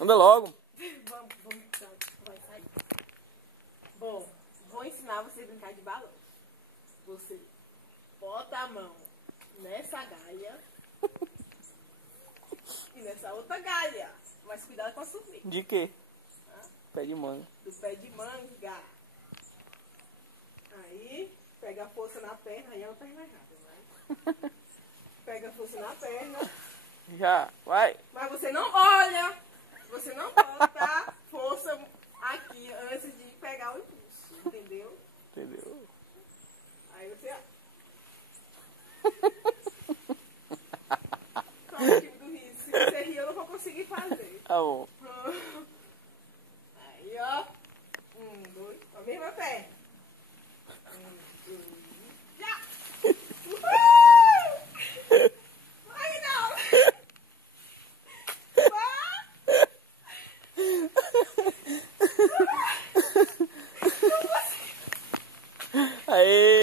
Anda logo. Vamos, vai sair. Bom, vou ensinar você a brincar de balão. Você bota a mão nessa galha e nessa outra galha. Mas cuidado com a surpresa. De quê? Pé de manga. Do pé de manga. Aí, pega a força na perna. Aí é uma perna errada, vai. Pega a força na perna. Já, vai. Mas você não olha. Você não bota força aqui antes de pegar o impulso. Entendeu? Entendeu? Aí você... Só o motivo do riso. Se você rir, eu não vou conseguir fazer. Tá bom. Aí, ó. 1, 2. A mesma perna. 1, 2. Já! Uhul! Vai, não! Aê!